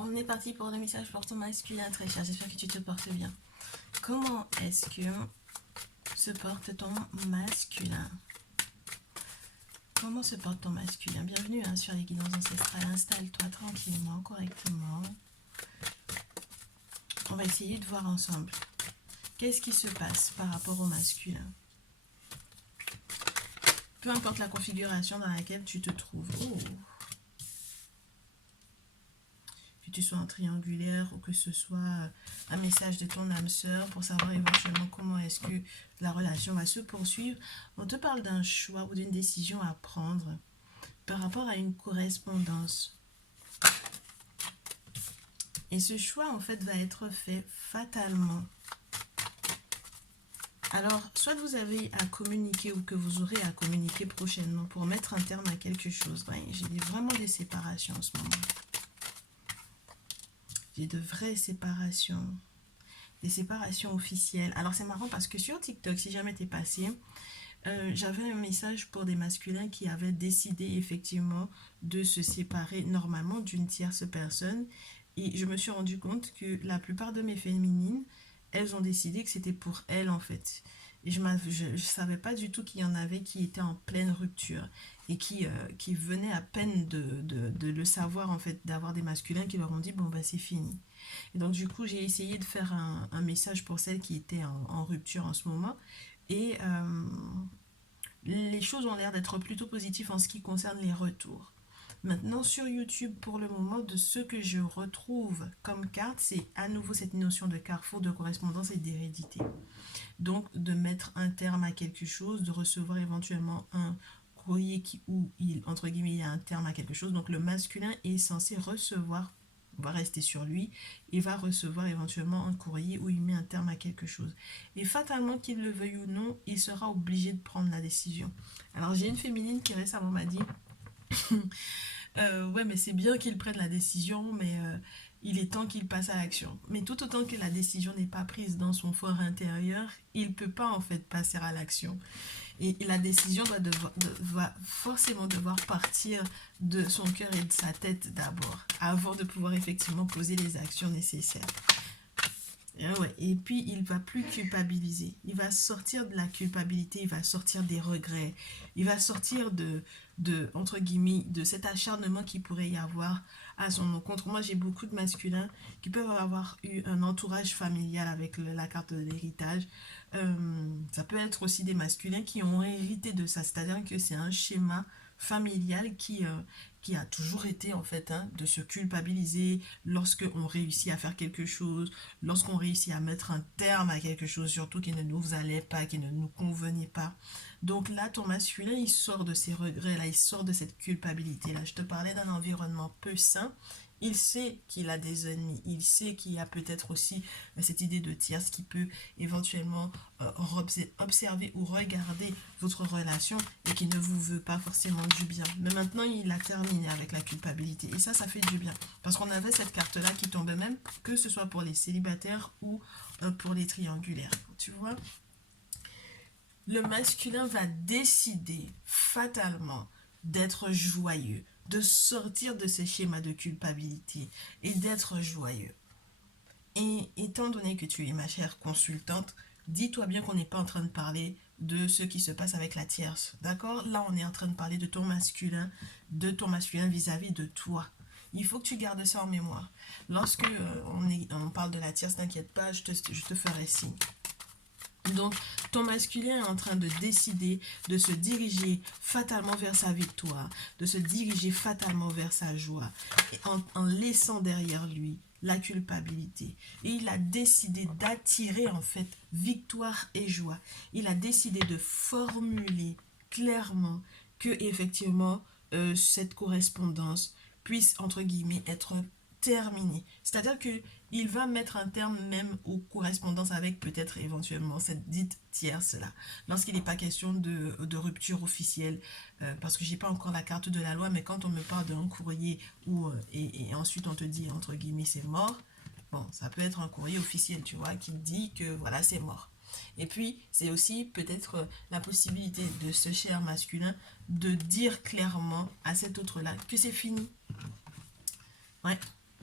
On est parti pour le message pour ton masculin, très cher. J'espère que tu te portes bien. Comment est-ce que se porte ton masculin? Comment se porte ton masculin? Bienvenue sur les guidances ancestrales. Installe-toi tranquillement, correctement. On va essayer de voir ensemble. Qu'est-ce qui se passe par rapport au masculin? Peu importe la configuration dans laquelle tu te trouves. Oh. Que tu sois en triangulaire ou que ce soit un message de ton âme sœur pour savoir éventuellement comment est-ce que la relation va se poursuivre. On te parle d'un choix ou d'une décision à prendre par rapport à une correspondance. Et ce choix, en fait, va être fait fatalement. Alors, soit vous avez à communiquer ou que vous aurez à communiquer prochainement pour mettre un terme à quelque chose. Ouais, j'ai vraiment des séparations en ce moment. J'ai de vraies séparations. Des séparations officielles. Alors, c'est marrant parce que sur TikTok, si jamais t'es passé, j'avais un message pour des masculins qui avaient décidé effectivement de se séparer normalement d'une tierce personne. Et je me suis rendu compte que la plupart de mes féminines, elles ont décidé que c'était pour elles en fait. Et je ne savais pas du tout qu'il y en avait qui étaient en pleine rupture et qui venaient à peine de le savoir en fait, d'avoir des masculins qui leur ont dit bon bah c'est fini. Et donc du coup j'ai essayé de faire un message pour celles qui étaient en rupture en ce moment. Et les choses ont l'air d'être plutôt positives en ce qui concerne les retours. Maintenant, sur YouTube, pour le moment, de ce que je retrouve comme carte, c'est à nouveau cette notion de carrefour, de correspondance et d'hérédité. Donc, de mettre un terme à quelque chose, de recevoir éventuellement un courrier où entre guillemets, il y a un terme à quelque chose. Donc, le masculin est censé recevoir, va rester sur lui, et va recevoir éventuellement un courrier où il met un terme à quelque chose. Et fatalement, qu'il le veuille ou non, il sera obligé de prendre la décision. Alors, j'ai une féminine qui récemment m'a dit ouais, mais c'est bien qu'il prenne la décision, mais il est temps qu'il passe à l'action. Mais tout autant que la décision n'est pas prise dans son fort intérieur, il ne peut pas en fait passer à l'action. Et la décision va forcément devoir partir de son cœur et de sa tête d'abord, avant de pouvoir effectivement poser les actions nécessaires. Ouais. Et puis, il va plus culpabiliser. Il va sortir de la culpabilité, il va sortir des regrets, il va sortir entre guillemets, de cet acharnement qu'il pourrait y avoir à son encontre. Moi, j'ai beaucoup de masculins qui peuvent avoir eu un entourage familial avec la carte de l'héritage. Ça peut être aussi des masculins qui ont hérité de ça, c'est-à-dire que c'est un schéma familial qui a toujours été en fait de se culpabiliser lorsque on réussit à faire quelque chose, lorsqu'on réussit à mettre un terme à quelque chose, surtout qui ne nous allait pas, qui ne nous convenait pas. Donc là, ton masculin, il sort de ces regrets-là, il sort de cette culpabilité-là. Je te parlais d'un environnement peu sain. Il sait qu'il a des ennemis, il sait qu'il y a peut-être aussi cette idée de tierce qui peut éventuellement observer ou regarder votre relation et qui ne vous veut pas forcément du bien. Mais maintenant, il a terminé avec la culpabilité. Et ça fait du bien. Parce qu'on avait cette carte-là qui tombait même, que ce soit pour les célibataires ou pour les triangulaires. Tu vois, le masculin va décider fatalement d'être joyeux, de sortir de ce schéma de culpabilité et d'être joyeux. Et étant donné que tu es ma chère consultante, dis-toi bien qu'on n'est pas en train de parler de ce qui se passe avec la tierce. D'accord? Là, on est en train de parler de ton masculin vis-à-vis de toi. Il faut que tu gardes ça en mémoire. Lorsque on parle de la tierce, t'inquiète pas, je te ferai signe. Donc, ton masculin est en train de décider de se diriger fatalement vers sa victoire, de se diriger fatalement vers sa joie, en laissant derrière lui la culpabilité. Et il a décidé d'attirer en fait victoire et joie. Il a décidé de formuler clairement que effectivement cette correspondance puisse entre guillemets être terminée. C'est-à-dire que il va mettre un terme même aux correspondances avec peut-être éventuellement cette dite tierce là. Lorsqu'il n'est pas question de rupture officielle, parce que j'ai pas encore la carte de la loi, mais quand on me parle d'un courrier et ensuite on te dit entre guillemets c'est mort, bon, ça peut être un courrier officiel, tu vois, qui dit que voilà c'est mort. Et puis, c'est aussi peut-être la possibilité de ce cher masculin de dire clairement à cet autre-là que c'est fini. Ouais.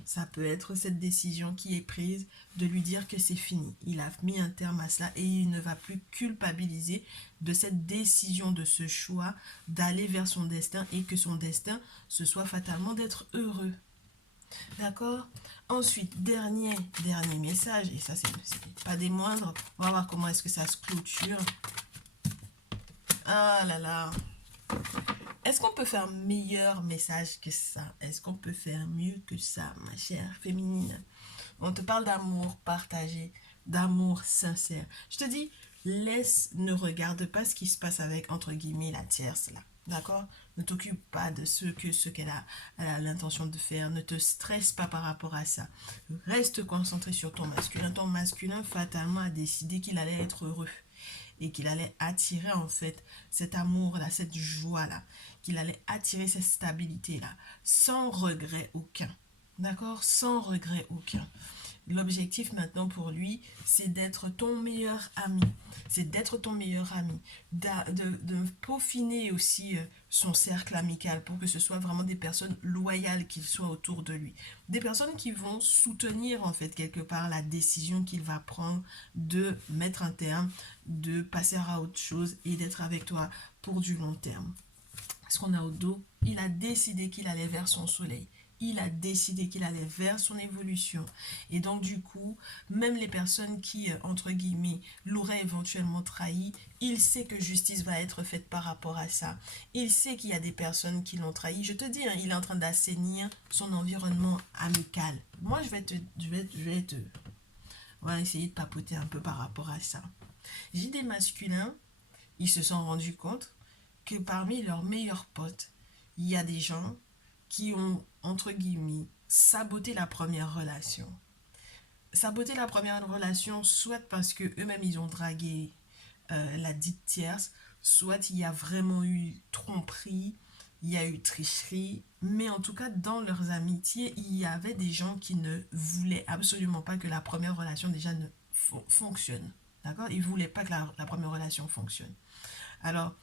Ça peut être cette décision qui est prise de lui dire que c'est fini. Il a mis un terme à cela et il ne va plus culpabiliser de cette décision, de ce choix d'aller vers son destin et que son destin, ce soit fatalement d'être heureux. D'accord? Ensuite, dernier message, et ça c'est pas des moindres, on va voir comment est-ce que ça se clôture. Ah là là. Est-ce qu'on peut faire meilleur message que ça? Est-ce qu'on peut faire mieux que ça, ma chère féminine? On te parle d'amour partagé, d'amour sincère. Je te dis, ne regarde pas ce qui se passe avec, entre guillemets, la tierce, là. D'accord? Ne t'occupe pas de ce qu'elle a l'intention de faire. Ne te stresse pas par rapport à ça. Reste concentré sur ton masculin. Ton masculin, fatalement, a décidé qu'il allait être heureux et qu'il allait attirer en fait cet amour-là, cette joie-là, qu'il allait attirer cette stabilité-là, sans regret aucun. D'accord? Sans regret aucun. L'objectif maintenant pour lui, c'est d'être ton meilleur ami. C'est d'être ton meilleur ami. De peaufiner aussi son cercle amical pour que ce soit vraiment des personnes loyales qui soient autour de lui. Des personnes qui vont soutenir en fait quelque part la décision qu'il va prendre de mettre un terme, de passer à autre chose et d'être avec toi pour du long terme. Ce qu'on a au dos, il a décidé qu'il allait vers son soleil. Il a décidé qu'il allait vers son évolution. Et donc, du coup, même les personnes qui, entre guillemets, l'auraient éventuellement trahi, il sait que justice va être faite par rapport à ça. Il sait qu'il y a des personnes qui l'ont trahi. Je te dis, hein, il est en train d'assainir son environnement amical. Moi, on va essayer de papoter un peu par rapport à ça. J'ai des masculins, ils se sont rendus compte que parmi leurs meilleurs potes, il y a des gens qui ont, entre guillemets, saboté la première relation. Saboter la première relation, soit parce que eux-mêmes ils ont dragué la dite tierce, soit il y a vraiment eu tromperie, il y a eu tricherie, mais en tout cas dans leurs amitiés, il y avait des gens qui ne voulaient absolument pas que la première relation déjà ne fonctionne. D'accord? Ils ne voulaient pas que la première relation fonctionne. Alors,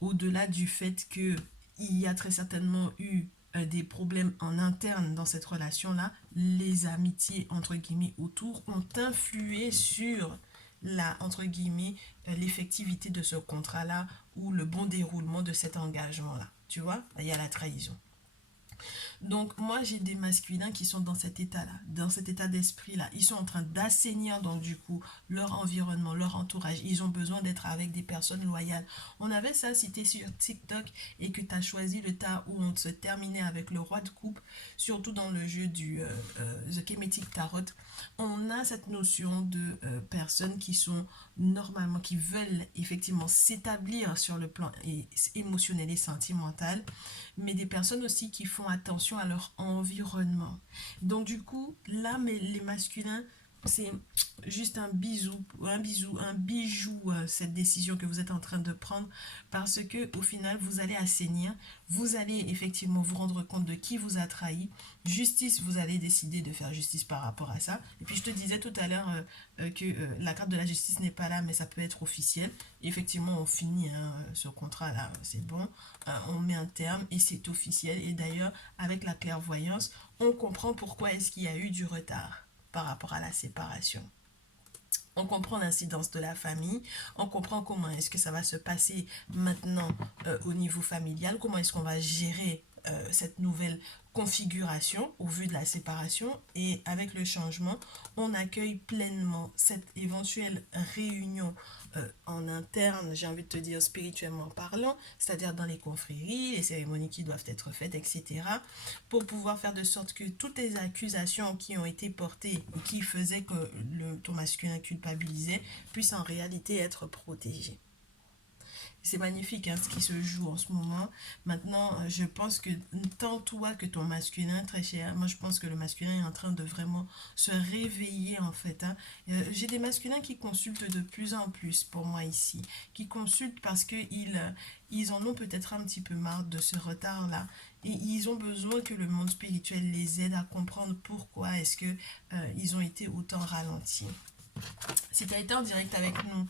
au-delà du fait que il y a très certainement eu des problèmes en interne dans cette relation-là, les amitiés, entre guillemets, autour ont influé sur entre guillemets, l'effectivité de ce contrat-là ou le bon déroulement de cet engagement-là. Tu vois, il y a la trahison. Donc moi j'ai des masculins qui sont dans cet état-là, dans cet état d'esprit-là. Ils sont en train d'assainir donc du coup leur environnement, leur entourage. Ils ont besoin d'être avec des personnes loyales. On avait ça si tu es sur TikTok et que tu as choisi le tas où on se terminait avec le roi de coupe, surtout dans le jeu du The Kemetic Tarot. On a cette notion de personnes qui sont normalement, qui veulent effectivement s'établir sur le plan émotionnel et sentimental, mais des personnes aussi qui font attention à leur environnement. Donc du coup, là, les masculins, c'est juste un bijou, cette décision que vous êtes en train de prendre, parce que au final, vous allez assainir, vous allez effectivement vous rendre compte de qui vous a trahi. Justice, vous allez décider de faire justice par rapport à ça. Et puis je te disais tout à l'heure que la carte de la justice n'est pas là, mais ça peut être officiel. Et effectivement, on finit ce contrat-là, c'est bon. On met un terme et c'est officiel. Et d'ailleurs, avec la clairvoyance, on comprend pourquoi est-ce qu'il y a eu du retard par rapport à la séparation. On comprend l'incidence de la famille, on comprend comment est-ce que ça va se passer maintenant au niveau familial, comment est-ce qu'on va gérer cette nouvelle configuration au vu de la séparation, et avec le changement, on accueille pleinement cette éventuelle réunion en interne, j'ai envie de te dire spirituellement parlant, c'est-à-dire dans les confréries, les cérémonies qui doivent être faites, etc., pour pouvoir faire de sorte que toutes les accusations qui ont été portées et qui faisaient que ton masculin culpabilisait puissent en réalité être protégées. C'est magnifique ce qui se joue en ce moment. Maintenant, je pense que tant toi que ton masculin, très cher, moi je pense que le masculin est en train de vraiment se réveiller en fait. J'ai des masculins qui consultent de plus en plus pour moi ici, qui consultent parce qu'ils en ont peut-être un petit peu marre de ce retard-là. Et ils ont besoin que le monde spirituel les aide à comprendre pourquoi est-ce que ils ont été autant ralentis. Si tu as été en direct avec nous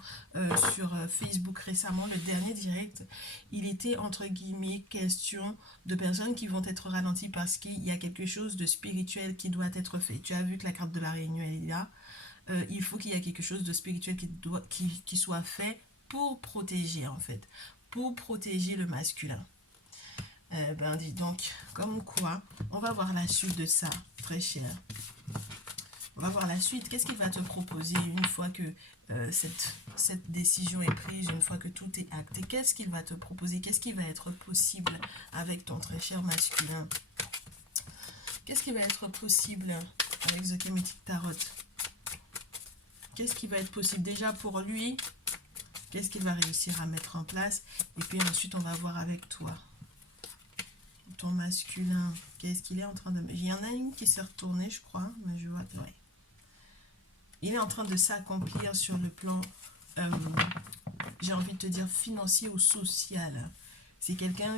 sur Facebook récemment, le dernier direct, il était entre guillemets question de personnes qui vont être ralenties parce qu'il y a quelque chose de spirituel qui doit être fait. Tu as vu que la carte de la réunion elle est là. Il faut qu'il y ait quelque chose de spirituel qui soit fait pour protéger en fait, pour protéger le masculin. Ben dis donc, comme quoi, on va voir la suite de ça, très cher. On va voir la suite. Qu'est-ce qu'il va te proposer une fois que cette décision est prise, une fois que tout est acté? Qu'est-ce qu'il va te proposer? Qu'est-ce qui va être possible avec ton très cher masculin? Qu'est-ce qui va être possible avec The Kemetic Tarot? Qu'est-ce qui va être possible déjà pour lui? Qu'est-ce qu'il va réussir à mettre en place? Et puis ensuite, on va voir avec toi. Ton masculin, qu'est-ce qu'il est en train de... Il y en a une qui s'est retournée, je crois, mais je vois que... Ouais. Il est en train de s'accomplir sur le plan, j'ai envie de te dire, financier ou social. C'est quelqu'un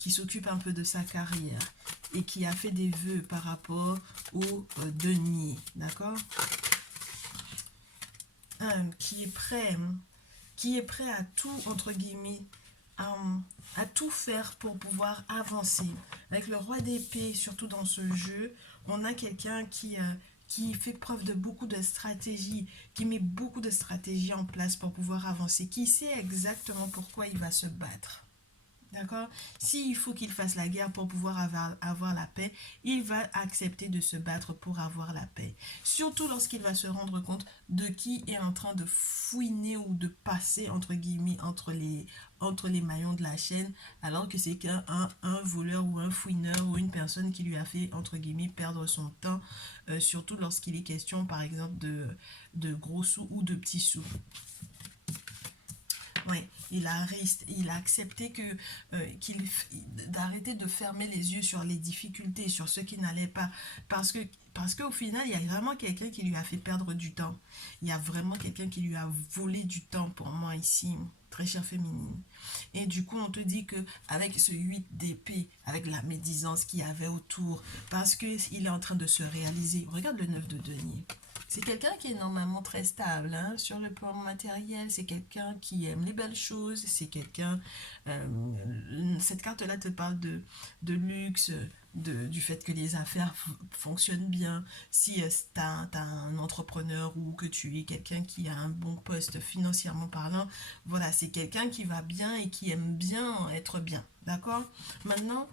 qui s'occupe un peu de sa carrière et qui a fait des vœux par rapport au denier, d'accord? Qui est prêt à tout, entre guillemets, à tout faire pour pouvoir avancer. Avec le roi d'épée, surtout dans ce jeu, on a quelqu'un qui fait preuve de beaucoup de stratégie, qui met beaucoup de stratégie en place pour pouvoir avancer, qui sait exactement pourquoi il va se battre. D'accord? S'il faut qu'il fasse la guerre pour pouvoir avoir la paix, il va accepter de se battre pour avoir la paix. Surtout lorsqu'il va se rendre compte de qui est en train de fouiner ou de passer, entre guillemets, entre les maillons de la chaîne, alors que c'est un voleur ou un fouineur ou une personne qui lui a fait, entre guillemets, perdre son temps, surtout lorsqu'il est question, par exemple, de gros sous ou de petits sous. Oui, il a accepté d'arrêter de fermer les yeux sur les difficultés, sur ce qui n'allait pas. Parce qu'au final, il y a vraiment quelqu'un qui lui a fait perdre du temps. Il y a vraiment quelqu'un qui lui a volé du temps pour moi ici, très chère féminine. Et du coup, on te dit que avec ce 8 d'épée, avec la médisance qu'il y avait autour, parce qu'il est en train de se réaliser. Regarde le 9 de denier. C'est quelqu'un qui est normalement très stable hein, sur le plan matériel, c'est quelqu'un qui aime les belles choses, c'est quelqu'un... cette carte-là te parle de luxe, du fait que les affaires fonctionnent bien. Si tu as un entrepreneur ou que tu es quelqu'un qui a un bon poste financièrement parlant, voilà, c'est quelqu'un qui va bien et qui aime bien être bien. D'accord? Maintenant,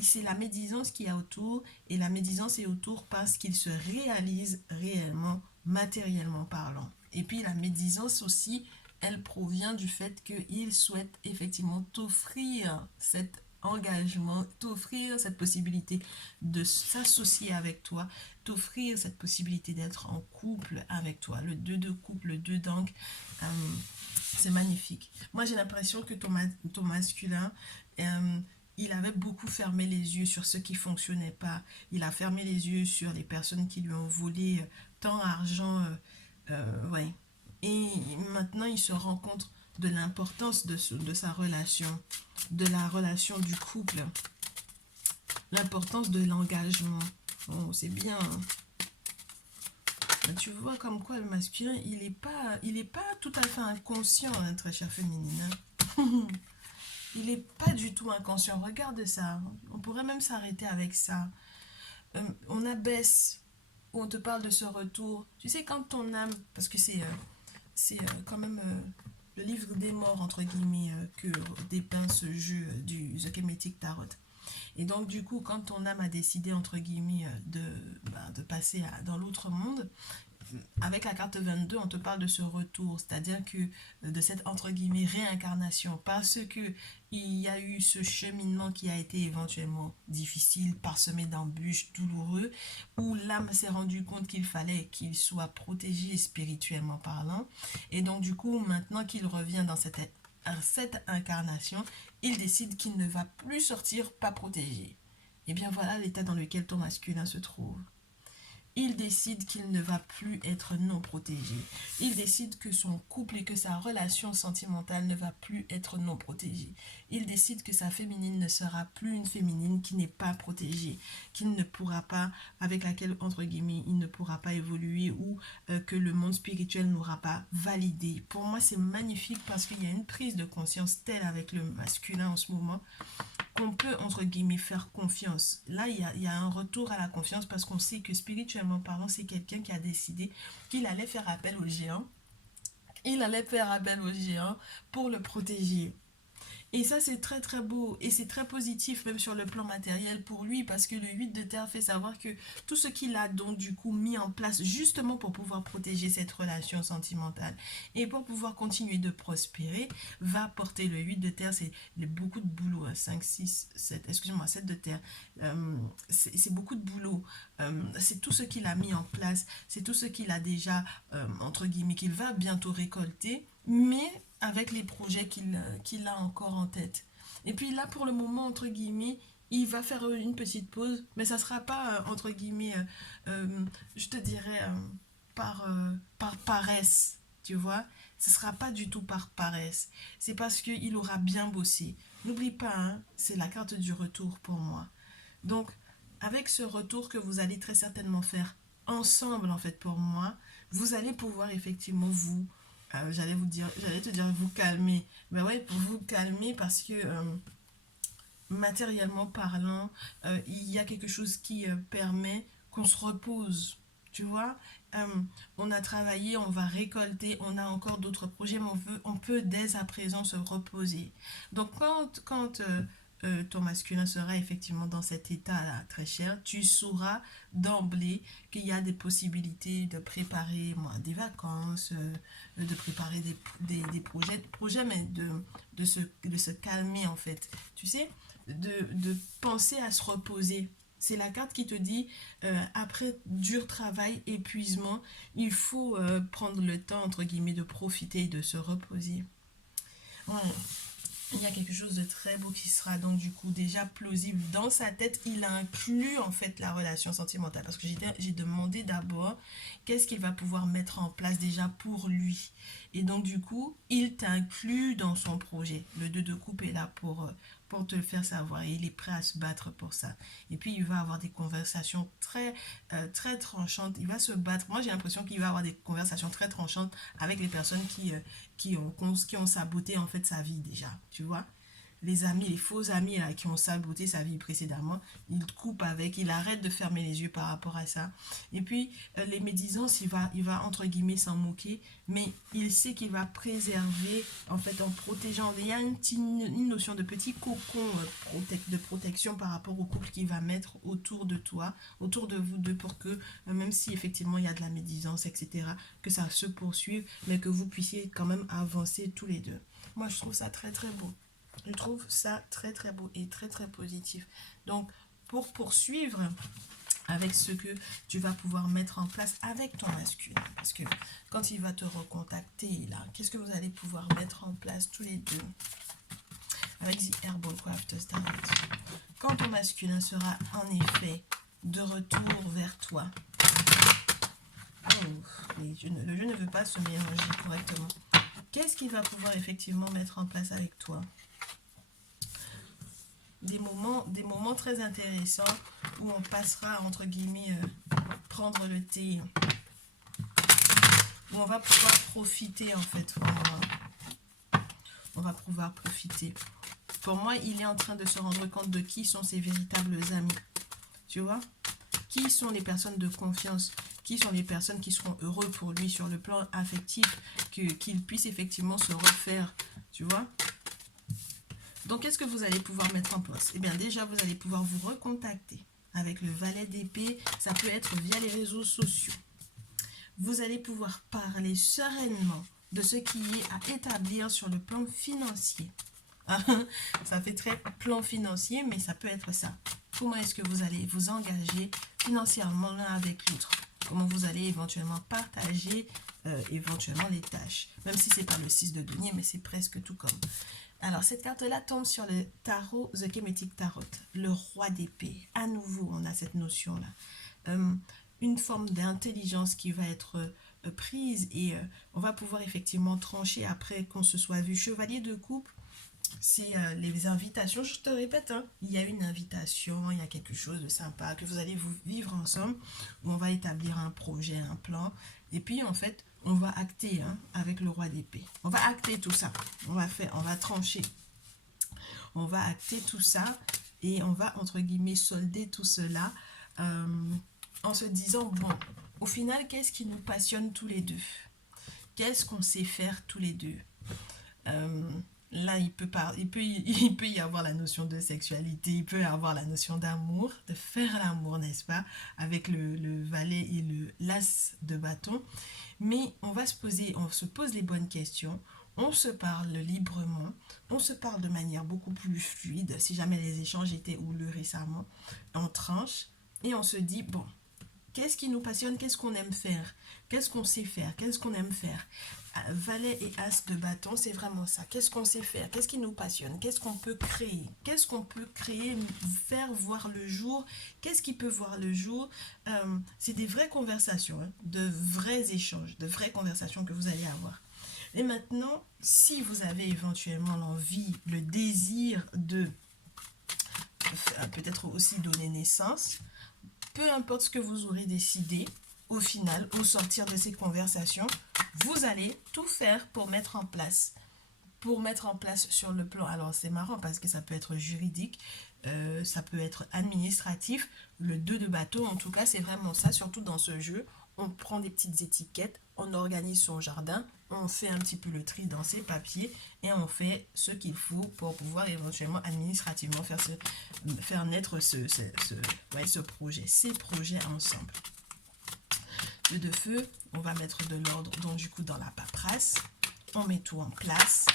c'est la médisance qu'il y a autour, et la médisance est autour parce qu'il se réalise réellement, matériellement parlant. Et puis la médisance aussi, elle provient du fait qu'il souhaite effectivement t'offrir cet engagement, t'offrir cette possibilité de s'associer avec toi, t'offrir cette possibilité d'être en couple avec toi. Le 2 de couple, le 2 d'encre, c'est magnifique. Moi j'ai l'impression que ton masculin... il avait beaucoup fermé les yeux sur ce qui ne fonctionnait pas. Il a fermé les yeux sur les personnes qui lui ont volé tant d'argent. Ouais. Et maintenant, il se rend compte de l'importance de sa relation, de la relation du couple, l'importance de l'engagement. Oh, c'est bien. Hein. Tu vois comme quoi le masculin, il est pas tout à fait inconscient, hein, très chère féminine. Hein. Il n'est pas du tout inconscient. Regarde ça. On pourrait même s'arrêter avec ça. On abaisse. On te parle de ce retour. Tu sais, quand ton âme... Parce que c'est quand même le livre des morts, entre guillemets, que dépeint ce jeu du The Kemetic Tarot. Et donc, du coup, quand ton âme a décidé, entre guillemets, de passer dans l'autre monde, avec la carte 22, on te parle de ce retour, c'est-à-dire que de cette entre guillemets réincarnation, parce que il y a eu ce cheminement qui a été éventuellement difficile, parsemé d'embûches, douloureux, où l'âme s'est rendue compte qu'il fallait qu'il soit protégé spirituellement parlant, et donc du coup maintenant qu'il revient dans cette incarnation, il décide qu'il ne va plus sortir pas protégé. Et bien voilà l'état dans lequel ton masculin se trouve. il décide qu'il ne va plus être non protégé. Il décide que son couple et que sa relation sentimentale ne va plus être non protégée. Il décide que sa féminine ne sera plus une féminine qui n'est pas protégée, qu'il ne pourra pas, avec laquelle, entre guillemets, il ne pourra pas évoluer ou que le monde spirituel n'aura pas validé. Pour moi, c'est magnifique parce qu'il y a une prise de conscience telle avec le masculin en ce moment qu'on peut, entre guillemets, faire confiance. Là, il y a un retour à la confiance parce qu'on sait que spirituellement parlant, c'est quelqu'un qui a décidé qu'il allait faire appel au géant. Il allait faire appel au géant pour le protéger. Et ça, c'est très très beau et c'est très positif même sur le plan matériel pour lui parce que le 8 de terre fait savoir que tout ce qu'il a donc du coup mis en place justement pour pouvoir protéger cette relation sentimentale et pour pouvoir continuer de prospérer va porter le 8 de terre, c'est beaucoup de boulot, 5, 6, 7, excusez-moi, 7 de terre, c'est beaucoup de boulot, c'est tout ce qu'il a mis en place, c'est tout ce qu'il a déjà, entre guillemets, qu'il va bientôt récolter, mais avec les projets qu'il a encore en tête. Et puis là, pour le moment, entre guillemets, il va faire une petite pause, mais ça ne sera pas, entre guillemets, je te dirais, par paresse, tu vois. Ce ne sera pas du tout par paresse. C'est parce qu'il aura bien bossé. N'oublie pas, hein, c'est la carte du retour pour moi. Donc, avec ce retour que vous allez très certainement faire ensemble, en fait, pour moi, vous allez pouvoir effectivement j'allais te dire vous calmer. Mais ouais, pour vous calmer parce que matériellement parlant, il y a quelque chose qui permet qu'on se repose. Tu vois, Euh, on a travaillé, on va récolter, on a encore d'autres projets, mais on peut dès à présent se reposer. Donc quand ton masculin sera effectivement dans cet état-là, très cher, tu sauras d'emblée qu'il y a des possibilités de préparer des vacances, de préparer des projets, mais de se calmer en fait. Tu sais, de penser à se reposer. C'est la carte qui te dit, après dur travail, épuisement, il faut prendre le temps, entre guillemets, de profiter et de se reposer. Ouais. Il y a quelque chose de très beau qui sera donc du coup déjà plausible dans sa tête. Il inclut en fait la relation sentimentale parce que j'ai demandé d'abord qu'est-ce qu'il va pouvoir mettre en place déjà pour lui. Et donc du coup, il t'inclut dans son projet. Le 2 de coupe est là pour te le faire savoir et il est prêt à se battre pour ça. Et puis il va avoir des conversations très tranchantes. Il va se battre. Moi j'ai l'impression qu'il va avoir des conversations très tranchantes avec les personnes qui ont saboté en fait sa vie déjà, tu vois. Les amis, les faux amis là, qui ont saboté sa vie précédemment, il coupe avec, il arrête de fermer les yeux par rapport à ça. Et puis, les médisances, il va entre guillemets s'en moquer, mais il sait qu'il va préserver, en fait, en protégeant. Il y a une notion de petit cocon de protection par rapport au couple qu'il va mettre autour de toi, autour de vous deux, pour que, même si effectivement il y a de la médisance, etc., que ça se poursuive, mais que vous puissiez quand même avancer tous les deux. Moi, je trouve ça très très beau. Je trouve ça très très beau et très très positif. Donc, pour poursuivre avec ce que tu vas pouvoir mettre en place avec ton masculin, parce que quand il va te recontacter, là, qu'est-ce que vous allez pouvoir mettre en place tous les deux avec The Herbal Crafters Tarot. Quand ton masculin sera en effet de retour vers toi, le jeu ne veut pas se mélanger correctement. Qu'est-ce qu'il va pouvoir effectivement mettre en place avec toi? Des moments très intéressants où on passera, entre guillemets, prendre le thé, où on va pouvoir profiter en fait. On va pouvoir profiter. Pour moi, il est en train de se rendre compte de qui sont ses véritables amis. Tu vois? Qui sont les personnes de confiance? Qui sont les personnes qui seront heureux pour lui sur le plan affectif, qu'il puisse effectivement se refaire, tu vois? Donc, qu'est-ce que vous allez pouvoir mettre en place? Eh bien, déjà, vous allez pouvoir vous recontacter avec le valet d'épée. Ça peut être via les réseaux sociaux. Vous allez pouvoir parler sereinement de ce qui est à établir sur le plan financier. Ça fait très plan financier, mais ça peut être ça. Comment est-ce que vous allez vous engager financièrement l'un avec l'autre? Comment vous allez éventuellement partager éventuellement les tâches? Même si c'est pas le 6 de denier, mais c'est presque tout comme. Alors, cette carte-là tombe sur le tarot, The Kemetic Tarot, le roi d'épée. À nouveau, on a cette notion-là. une forme d'intelligence qui va être prise et on va pouvoir effectivement trancher après qu'on se soit vu. Chevalier de coupe, c'est les invitations. Je te répète, hein, il y a une invitation, il y a quelque chose de sympa que vous allez vous vivre ensemble, où on va établir un projet, un plan, et puis en fait, on va acter, hein, avec le roi d'épée. On va acter tout ça. On va trancher. On va acter tout ça et on va, entre guillemets, solder tout cela en se disant, bon, au final, qu'est-ce qui nous passionne tous les deux? Qu'est-ce qu'on sait faire tous les deux? Là, il peut y avoir la notion de sexualité, il peut y avoir la notion d'amour, de faire l'amour, n'est-ce pas, avec le valet et le l'as de bâton. Mais on se pose les bonnes questions, on se parle librement, on se parle de manière beaucoup plus fluide, si jamais les échanges étaient houleux récemment, on tranche et on se dit, bon, qu'est-ce qui nous passionne, qu'est-ce qu'on aime faire, qu'est-ce qu'on sait faire, qu'est-ce qu'on aime faire. Valet et as de bâton, c'est vraiment ça. Qu'est-ce qu'on sait faire? Qu'est-ce qui nous passionne? Qu'est-ce qu'on peut créer? Qu'est-ce qu'on peut créer, faire voir le jour? Qu'est-ce qui peut voir le jour? C'est des vraies conversations, hein, de vrais échanges, de vraies conversations que vous allez avoir. Et maintenant, si vous avez éventuellement l'envie, le désir de peut-être aussi donner naissance, peu importe ce que vous aurez décidé, au final, au sortir de ces conversations, vous allez tout faire pour mettre en place. Pour mettre en place sur le plan, alors c'est marrant parce que ça peut être juridique, ça peut être administratif, le 2 de bateau, en tout cas c'est vraiment ça, surtout dans ce jeu, on prend des petites étiquettes, on organise son jardin, on fait un petit peu le tri dans ses papiers et on fait ce qu'il faut pour pouvoir éventuellement administrativement faire naître ce projet, ces projets ensemble. Le de feu, on va mettre de l'ordre, donc du coup dans la paperasse, on met tout en place,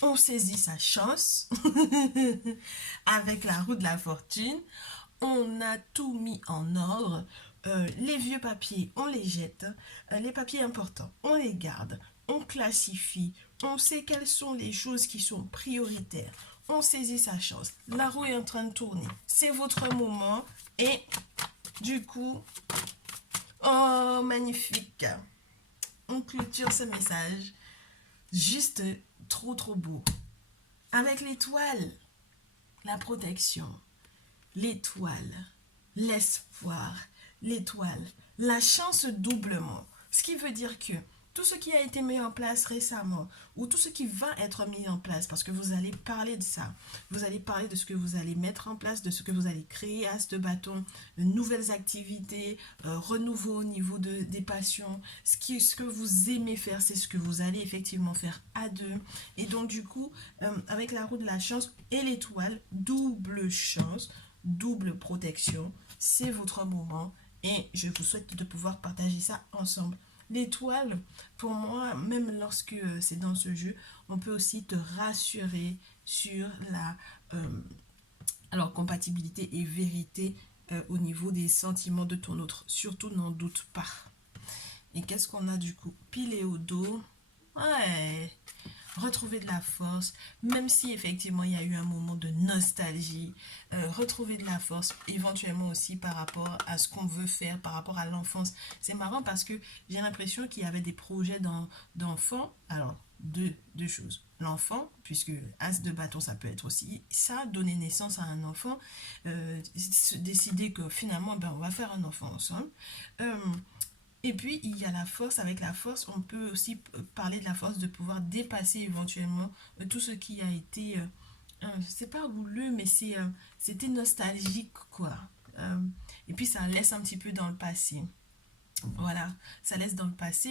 on saisit sa chance avec la roue de la fortune, on a tout mis en ordre, les vieux papiers, on les jette, les papiers importants, on les garde, on classifie, on sait quelles sont les choses qui sont prioritaires, on saisit sa chance, la roue est en train de tourner, c'est votre moment et du coup, oh magnifique, on clôture ce message, juste trop beau, avec l'étoile, la protection, l'étoile, l'espoir, l'étoile, la chance doublement. Ce qui veut dire que tout ce qui a été mis en place récemment ou tout ce qui va être mis en place, parce que vous allez parler de ça, vous allez parler de ce que vous allez mettre en place, de ce que vous allez créer à ce bâton, de nouvelles activités, renouveau au niveau des passions, ce que vous aimez faire, c'est ce que vous allez effectivement faire à deux. Et donc du coup, avec la roue de la chance et l'étoile, double chance, double protection, c'est votre moment et je vous souhaite de pouvoir partager ça ensemble. L'étoile, pour moi, même lorsque c'est dans ce jeu, on peut aussi te rassurer sur la compatibilité et vérité au niveau des sentiments de ton autre. Surtout, n'en doute pas. Et qu'est-ce qu'on a du coup? Pilé au dos. Ouais, retrouver de la force, même si effectivement il y a eu un moment de nostalgie, retrouver de la force, éventuellement aussi par rapport à ce qu'on veut faire, par rapport à l'enfance. C'est marrant parce que j'ai l'impression qu'il y avait des projets d'enfants, alors deux choses. L'enfant, puisque as de bâton, ça peut être aussi ça, donner naissance à un enfant, décider que finalement, ben, on va faire un enfant ensemble. Et puis, il y a la force. Avec la force, on peut aussi parler de la force de pouvoir dépasser éventuellement tout ce qui a été, c'est pas houleux, mais c'était nostalgique, quoi. Et puis, ça laisse un petit peu dans le passé. Voilà, ça laisse dans le passé,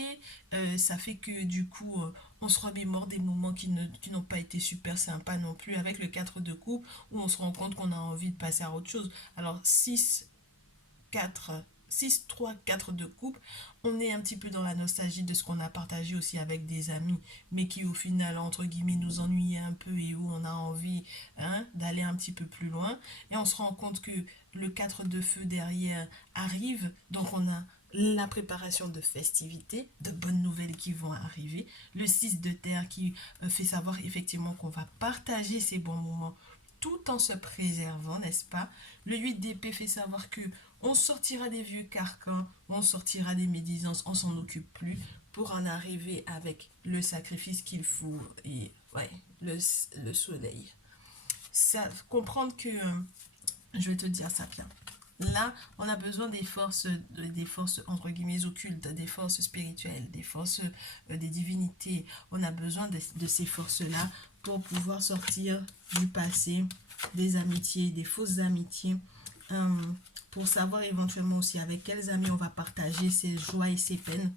ça fait que du coup, on se remémore des moments qui n'ont pas été super sympas non plus, avec le 4 de coupe, où on se rend compte qu'on a envie de passer à autre chose. Alors, 6 3 4 de coupe, on est un petit peu dans la nostalgie de ce qu'on a partagé aussi avec des amis, mais qui au final, entre guillemets, nous ennuyaient un peu et où on a envie, hein, d'aller un petit peu plus loin. Et on se rend compte que le 4 de feu derrière arrive, donc on a la préparation de festivités, de bonnes nouvelles qui vont arriver, le 6 de terre qui fait savoir effectivement qu'on va partager ces bons moments tout en se préservant, n'est-ce pas? Le 8 d'épée fait savoir que On sortira des vieux carcans, on sortira des médisances, on s'en occupe plus pour en arriver avec le sacrifice qu'il faut et ouais, le soleil. Ça, comprendre que, je vais te dire ça bien. Là, on a besoin des forces entre guillemets occultes, des forces spirituelles, des forces des divinités. On a besoin de ces forces-là pour pouvoir sortir du passé, des amitiés, des fausses amitiés, pour savoir éventuellement aussi avec quels amis on va partager ses joies et ses peines,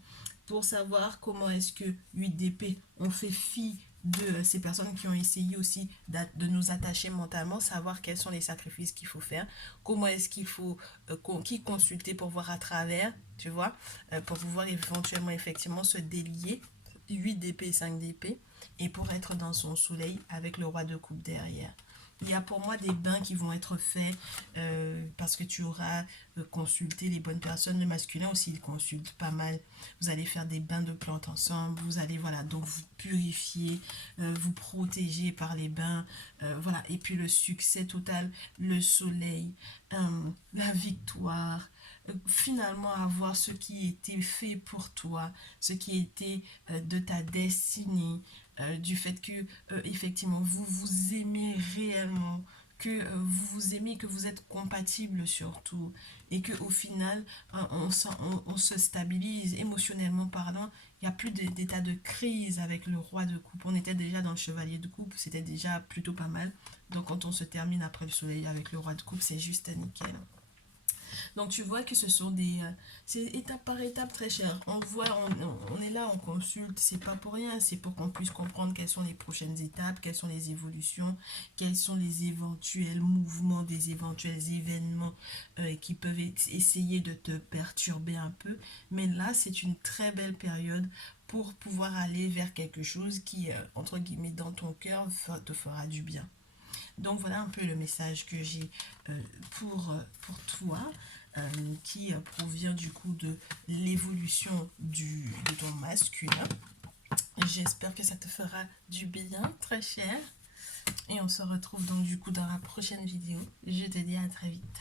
pour savoir comment est-ce que 8 d'épée on fait fi de ces personnes qui ont essayé aussi de nous attacher mentalement, savoir quels sont les sacrifices qu'il faut faire, comment est-ce qu'il faut qui consulter pour voir à travers, tu vois, pour pouvoir éventuellement effectivement se délier 8 d'épée et 5 d'épée et pour être dans son soleil avec le roi de coupe derrière. Il y a pour moi des bains qui vont être faits parce que tu auras consulté les bonnes personnes. Le masculin aussi, il consulte pas mal. Vous allez faire des bains de plantes ensemble. Vous allez, voilà, donc vous purifier, vous protéger par les bains. Voilà, et puis le succès total, le soleil, la victoire. Finalement avoir ce qui était fait pour toi, ce qui était de ta destinée, du fait que effectivement vous vous aimez réellement, que vous vous aimez, que vous êtes compatibles surtout, et que au final on se stabilise émotionnellement parlant. Il n'y a plus d'état de crise avec le roi de coupe. On était déjà dans le chevalier de coupe, c'était déjà plutôt pas mal. Donc quand on se termine après le soleil avec le roi de coupe, c'est juste nickel. Donc tu vois que ce sont c'est étape par étape très cher. On voit, on est là, on consulte, c'est pas pour rien, c'est pour qu'on puisse comprendre quelles sont les prochaines étapes, quelles sont les évolutions, quels sont les éventuels mouvements, des éventuels événements qui peuvent essayer de te perturber un peu. Mais là, c'est une très belle période pour pouvoir aller vers quelque chose qui, entre guillemets, dans ton cœur, te fera du bien. Donc voilà un peu le message que j'ai pour toi, qui provient du coup de l'évolution de ton masculin. J'espère que ça te fera du bien, très cher. Et on se retrouve donc du coup dans la prochaine vidéo. Je te dis à très vite.